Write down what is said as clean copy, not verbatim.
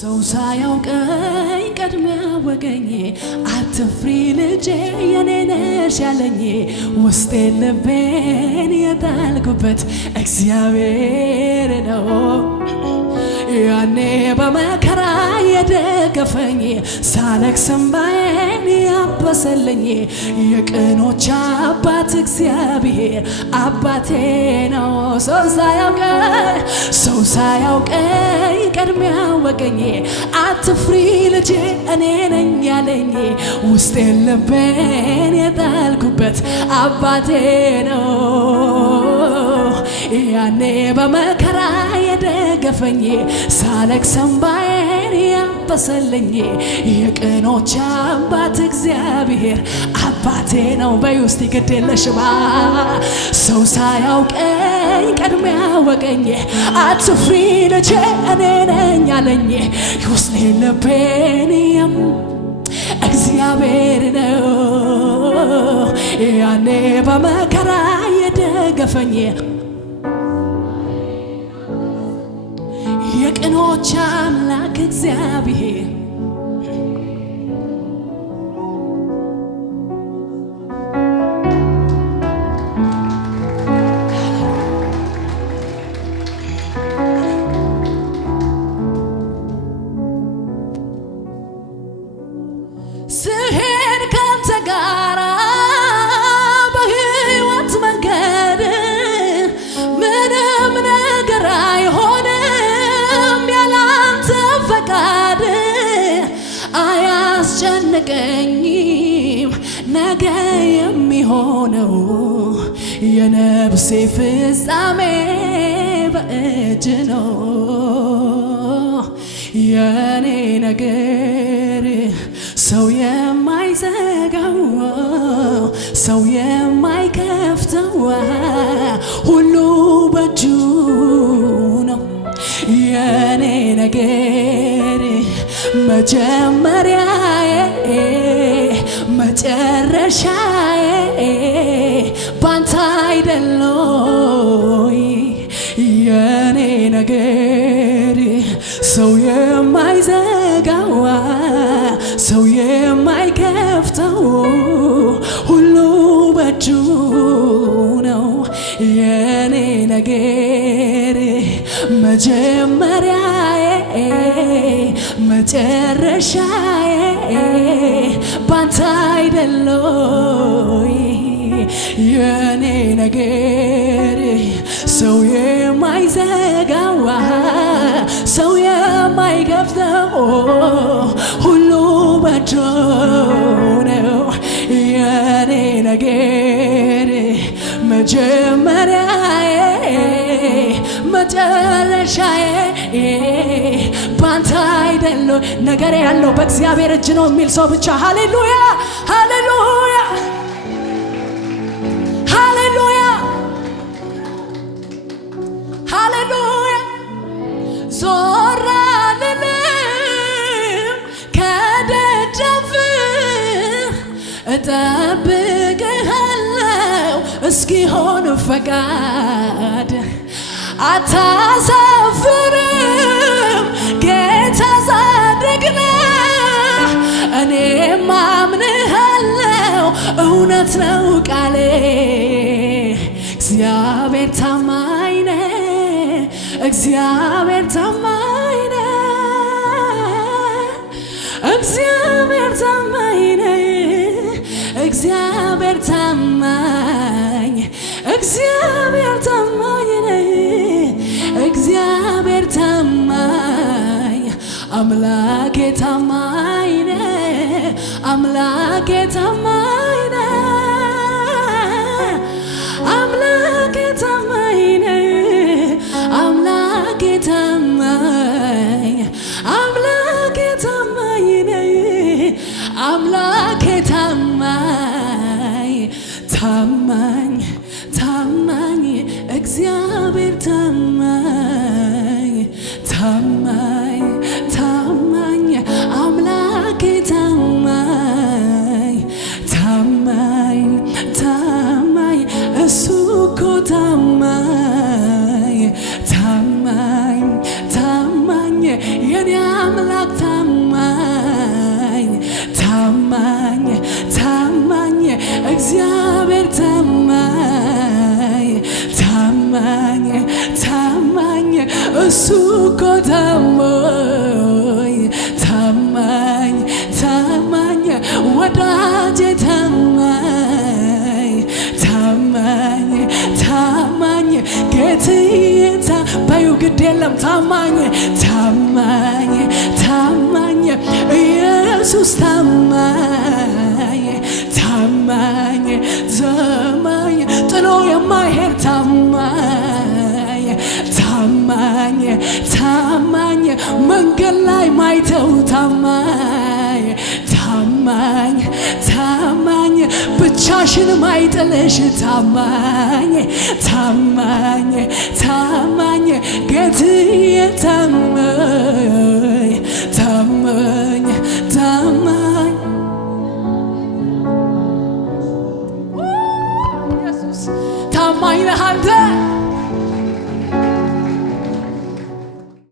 ሰው ሳያውቀኝ ቀድሞ ያወቀኝ አትፍሪ ልጄ የኔ ነሽ ያለኝ ውስጤን ልቤን የጣልኩበት እግዚአብሔር ነው። ያኔ በመከራ የደገፈኝ ሳለቅስ እንባዬን ያበሰልኝ የቅኖች አባት እግዚአብሔር አባቴ ነው። ሰው ሳያውቀኝ ቀድሞ ያወቀኝ አትፍሪ ልጄ እኔ ነኝ ያለኝ ውስጤን ልቤን የጣልኩበት አባቴ ነው። ያኔ በመከራ የደገፈኝ ሳለቅስ እንባዬን ያበሰልኝ የቅኖች አባት እግዚአብሔር አባቴ ነው። በውስጥ ግድ የለሽማ ሰው ሳያውቀኝ ቀድሞ ያወቀኝ አትፍሪ ልጄ እኔ ነኝ ያለኝ ውስጤን ልቤን እግዚአብሔር ነው። ያኔ በመከራ የደገፈኝ የቅኖች አምላክ እግዚአብሔር ስሄድ ካንተ ጋራ በሕይወት መንገድ ምንም ነገር አይሆንም ያላንተ ፈቃድ። አያስጨንቀኝም ነገ የሚሆነው የነፍሴ ፍጻሜ በእጅ ነው። የኔ ነገር ሰው የማይዘጋው ሰው የማይከፍተው ሁሉ በእጁ ነው። የኔ ነገር መጀመሪያዬ መጨረሻዬ ባንተ አይደለይ። የኔ ነገር ሰው የማይዘጋው ሰው የማይከፍተው ሁሉ በእጁ ነው። የኔ ነገር መጀመሪያዬ መጨረሻዬ ባንተ አይደለይ። የኔ ነገር ሰው የማይዘጋው ሰው የማይከፍተው ሁሉ በእጁ ነው። የኔ ነገር መጀመሪያዬ መጨረሻዬ ባንተ አይደለይ። ነገር ያለው በእግዚአብሔር እጅ ነው የሚል ሰው ብቻ ሃሌሉያ ሃሌሉያ ሃሌሉያ ሃሌሉያ። ዞር አልልም ከደጃፍ እጠብቅሃለሁ እስኪሆን ፈቃድ። አታሳፍርም ጌታ ጻድቅ ነህ እኔም አምንሃለሁ እውነት ነው ቃሌ። እግዚአብሔር ታማኝ ነህ እግዚአብሔር ታማኝ ነህ እግዚአብሔር ታማኝ ነህ እግዚአብሔር ታማኝ እግዚአብሔር ታማኝ ነህ እግዚአብሔር ታማኝ አምላኬ ታማኝ ነህ አምላኬ ታማኝ ነህ አምላኬ ታማኝ ነህ አምላኬ ታማኝ አምላኬ ታማኝ ነህ አምላኬ ታማኝ ታማኝ ታማኝ እግዚአብሔር ታማኝ ታማኝ ታማኝ አምላኬ ታማኝ ታማኝ አምላክ ታማኝ ታማኝ ታማኝ እግዚአብሔር ታማኝ ታማኝ ታማኝ እሱ እኮ ታማኝ ታማኝ ታማኝ ወዳጄ ታማኝ ታማኝ ታማኝ ጌትዬ ታባዩ ግድ የለም ታማኝ ታማኝ ታማኝ ኢየሱስ ታማኝ ታማኝ ዘማኝ ጥሎ የማይሄድ ታማኝ ታማኝ ታማኝ መንገድ ላይ ማይተው ታማኝ ታማኝ ታማኝ ብቻሽን ማይጥልሽ ታማኝ ታማኝ ታማኝ ጌትዬ ታማኝ ታማኝ ታማኝ ኢየሱስ ታማኝ ነህ አንተ